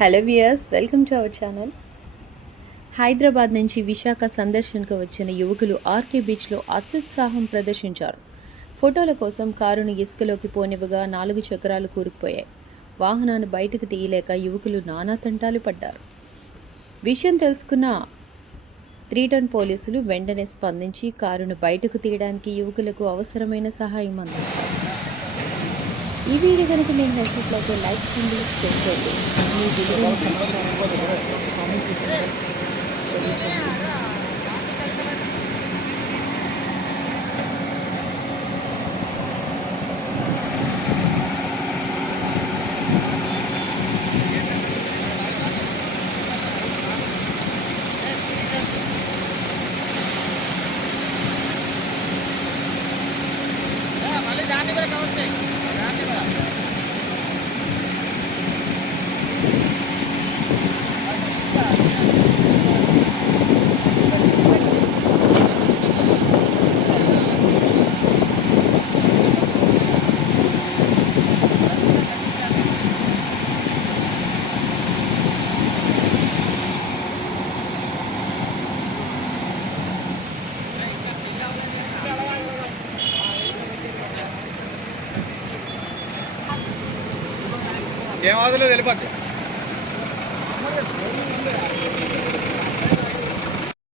Hello viewers, welcome to our channel. Hyderabad నుంచి విశాఖ సందర్శనకు వచ్చిన యువకులు ఆర్కే బీచ్లో అత్యుత్సాహం ప్రదర్శించారు. ఫోటోల కోసం కారును ఇసుకలోకి పోనివ్వగా 4 చక్రాలు కూరుకుపోయాయి. వాహనాన్ని బయటకు తీయలేక యువకులు నానా తంటాలు పడ్డారు. విషయం తెలుసుకున్న 3 పోలీసులు వెంటనే స్పందించి కారును బయటకు తీయడానికి యువకులకు అవసరమైన సహాయం అందించారు. ఈ వీడియో కనుక మీకు నచ్చినట్లయితే లైక్ చేయండి, షేర్ చేయండి. మీ విలువైన సమాచారాన్ని కామెంట్ రూపంలో తెలియజేయండి. ఏం ఆదలో తెలిపద్దు.